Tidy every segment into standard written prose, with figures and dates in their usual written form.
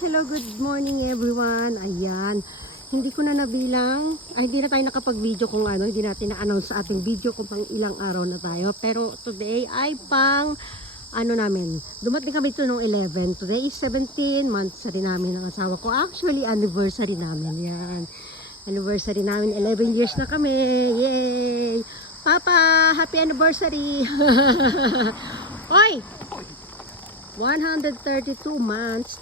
Hello, good morning everyone. Ayan, hindi ko na nabilang, hindi na tayo nakapag-video kung ano, hindi natin na-announce sa ating video kung pang ilang araw na tayo. Pero today ay pang, namin, dumating kami ito nung 11. Today is 17 months rin namin ng asawa ko. Actually, anniversary namin. Yan, anniversary namin, 11 years na kami. Yay! Papa, happy anniversary! Oy! 132 months.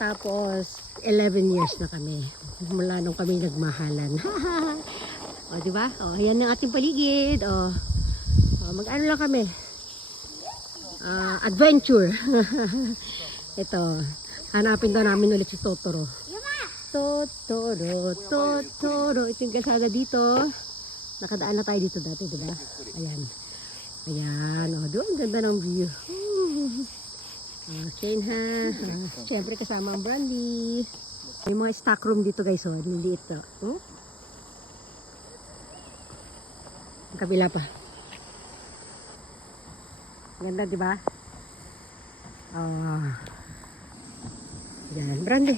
Tapos, 11 years na kami. Mula nung kami nagmahalan. O, diba? O, ayan ang ating paligid. O, mag-ano lang kami. Adventure. Ito. Hanapin daw namin ulit si Totoro. Totoro, Totoro. Ito yung kalsada dito. Nakadaan na tayo dito dati, diba? Ayan. Ayan. O, doon. Ganda ng view. Okay ha. Siyempre kasama ang Brandy. May mga stock room dito guys. Oh, niliit to. Oh? Ang kabila pa. Ganda diba? Yan. Brandy.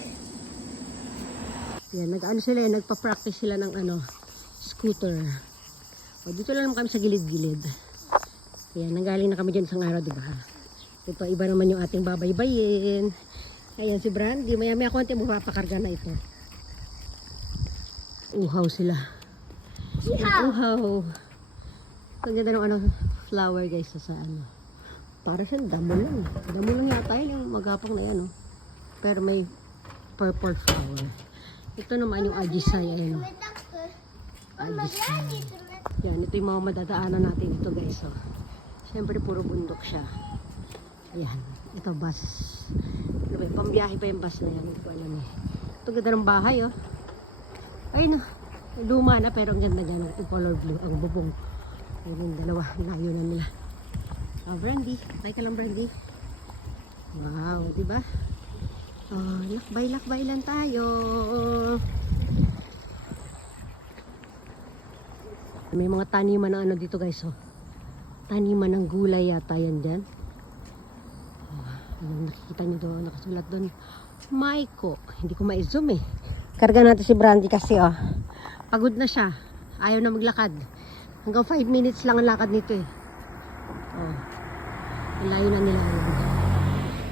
Yan. Nag-ano sila. Nagpa-practice sila ng scooter. O, dito lang naman kami sa gilid-gilid. Yan. Nanggaling na kami dyan isang araw diba? Ito, iba naman yung ating babaybayin. Ayan si Brandy. Maya-maya konti mapapakarga na ito. Uhaw sila. Uhaw. Ang ganda ng flower guys sa Para siyang damo lang. Damo lang yata yun. Yung magapang na yan. Pero may purple flower. Ito naman yung ajisay. Ayan. Ajisay. Yan, ito yung mga madadaanan natin ito guys. Siyempre puro bundok siya. Ayan, ito bus. Pambiyahe pa yung bus na yan. Hindi ko alam eh. Ito ganda ng bahay Ay na, luma na pero ang ganda dyan. Ito color blue, ang bubong. Ayun yung dalawa, layo na nila. Brandy, tayo ka lang Brandy. Wow, diba? Lakbay-lakbay lang tayo. May mga taniman ng dito guys Taniman ng gulay yata yan dyan. Nakikita nyo doon, nakasulat doon Maiko. Hindi ko ma-zoom eh. Karga natin si Brandy kasi pagod na siya. Ayaw na maglakad. Hanggang 5 minutes lang ang lakad nito eh. Layo na nila.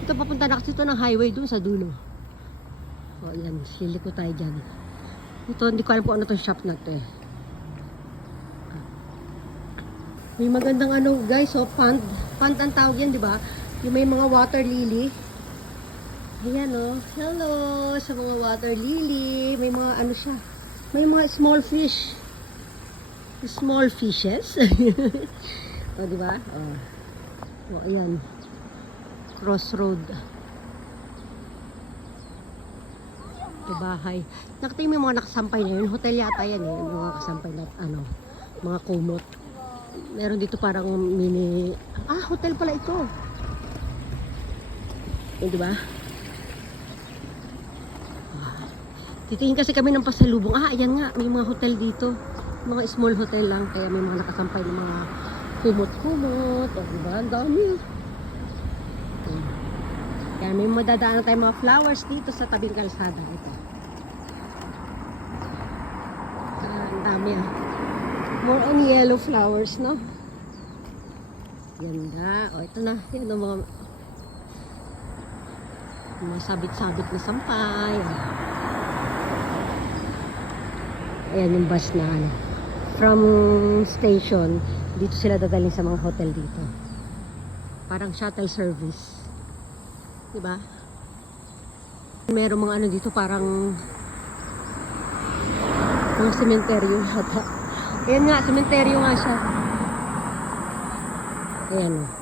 Ito papunta na kasi ito ng highway doon sa dulo. Yan, siliko tayo dyan. Ito, hindi ko alam po ano itong shop na to eh. May magandang guys, pond. Pond ang tawag yan, di ba? Yung may mga water lily. Ayan hello sa mga water lily. May mga siya. May mga small fish. Small fishes. Diba? Ayan. Crossroad. Ito bahay. Nakita yung may mga nakasampay na yun. Hotel yata yan eh. Yung mga kasampay na mga kumot. Meron dito parang mini hotel pala ito. Diba? Titingin kasi kami ng pasalubong. Ayan nga, may mga hotel dito. Mga small hotel lang. Kaya may mga nakasampay ng mga kumot-kumot. Diba? Ang dami. Kaya may madadaanan tayo mga flowers dito sa tabing kalsada. Ito. Ang dami More on yellow flowers, no? Ganda. Ito na. Yan ang mga sabit-sabit na sampay. Ayan yung bus na from station dito sila dadalhin sa mga hotel dito. Parang shuttle service, diba? Meron mga dito parang mga sementeryo hata. Ayan nga, sementeryo nga siya. Ayan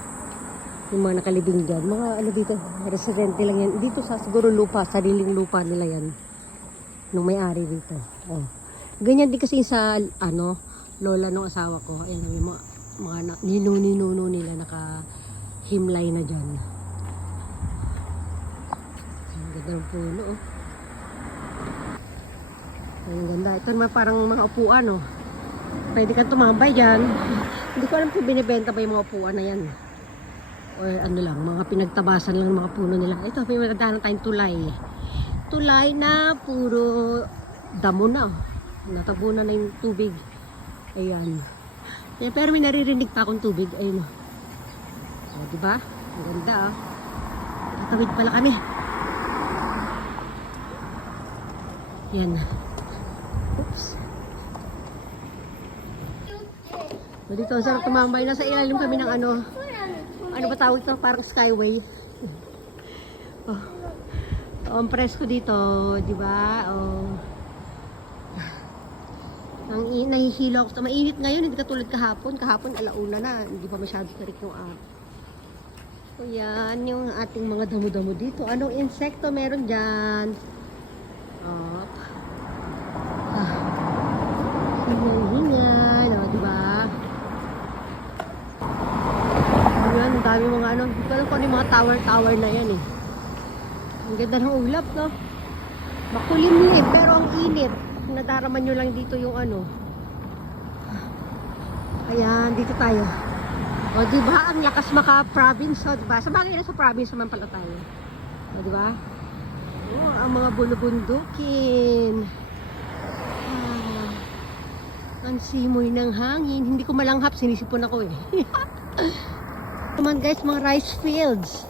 yung mga nakalibing dyan. Mga dito, residente lang yan. Dito sa siguro lupa, sariling lupa nila yan. Nung may-ari dito. Ganyan din kasi sa, lola ng asawa ko. Ayan, yung mga ninuno nila nakahimlay na dyan. Ang ganda ng puno, Ang ganda. Ito naman parang mga upuan, Pwede kang tumambay dyan. Hindi ko alam kung binibenta pa yung mga upuan na yan. Or ano lang, mga pinagtabasan lang ng mga puno nila. Ito, may matandaan tayong tulay. Tulay na puro damo na. Natabunan na yung tubig. Ayan. Ayan, pero may naririnig pa akong tubig. Ayun. O, diba? Ang ganda, oh. Tatawid pala kami. Yan. Oops. So, dito, ang sarap tumambay. Nasa ilalim kami ng ano ba tawag ito? Parang skyway. Oh. Ang presko dito, di ba? Oh. Nahihilo ako. Mainit ngayon, hindi katulad kahapon. Kahapon, alauna na. Hindi pa masyado tarik yung araw. So, yan yung ating mga damo-damo dito. Anong insekto meron dyan? Oh. Hingal-hingal. O, diba? Ayan, ang dami mga ano. Hindi ko alam kung ano yung mga tower-tower na yan eh. Ang ganda ng ulap, no? Makulimlim, pero ang init. Nadaraman nyo lang dito yung ano. Ayan, dito tayo. O, diba? Ang lakas maka-province, o, diba? Sa bagay na sa province naman pala tayo. O, diba? O, ang mga bunubundukin. Ah, ang simoy ng hangin. Hindi ko malanghap, sinisipon ako eh. Naman guys, mga rice fields.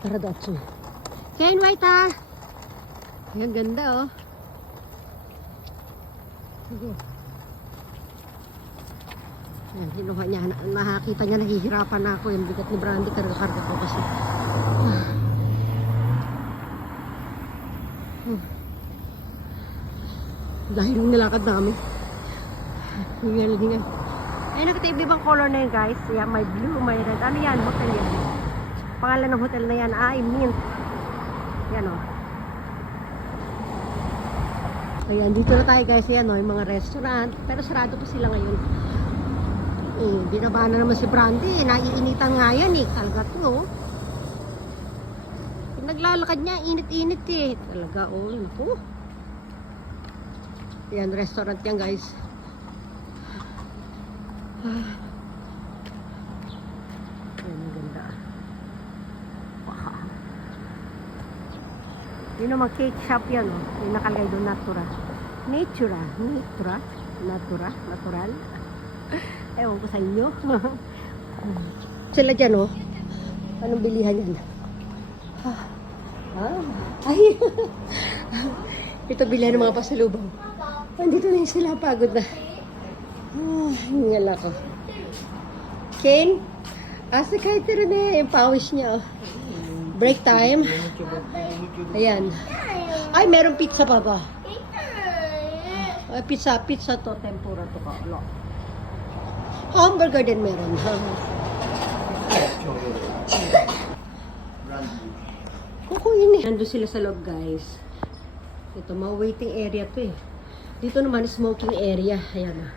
Para dotso. Ken, white ha? Ayan, ganda oh. Sige. Ayan, kinuha niya. Nakakita niya, nahihirapan na ako. Yung bigat ni Brandy, karga-karga ko kasi. Dahil yung nilakad namin. Hingal. Ay, nakita yung ibang color na yun guys. Ayan, may blue, may red. Ano yan? Hotel yan. Pangalan ng hotel na yan ay Mint. Yan o. Ayan, dito na tayo guys. Yan o, yung mga restaurant. Pero sarado pa sila ngayon. Binaba na naman si Brandy. Naiinitan nga yan eh. Talaga to. Naglalakad niya, init-init eh. Talaga, oh, naku. Yan, restaurant yan guys. Yan, maganda. Wow. Yun naman, cake shop yan, oh. Yung nakalagay doon, Natura. Natural. Ewan ko sa inyo. Sila dyan, oh. Anong bilihan yan? Ay! Ito bilihan ng mga pasalubong. Andito na yung sila, pagod na. Hingal ako. Kane? Asa kahit rin eh, yung pawis niya, oh. Break time. Ayan. Ay, meron pizza pa ba? Ay, pizza to, tempura to ka. Hamburger din meron. Kukunin eh. Nandun sila sa loob, guys. Ito, mga waiting area to eh. Dito naman, smoking area. Ayan ah.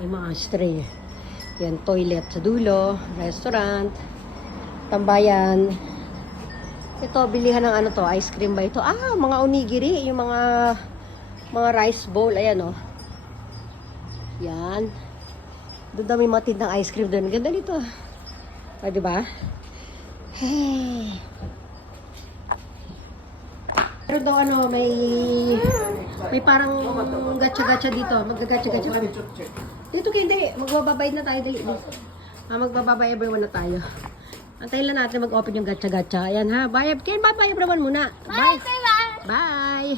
May mga ashtray. Yan, toilet sa dulo, restaurant, tambayan. Ito, bilihan ng ano to, ice cream ba ito? Ah, mga onigiri, yung mga rice bowl. Ayan oh. Yan. Doon daw may matid ng ice cream doon. Ganda nito. Ah, diba? Hey. Pero daw ano, may parang gacha-gacha dito. Magga-gacha-gacha kami. Dito hindi. Magbabayad na tayo dito. Magbababay everyone na tayo. Antayin lang natin mag-open yung gacha-gacha. Ayan ha. Bye. Ken, bye everyone muna. Bye. Bye.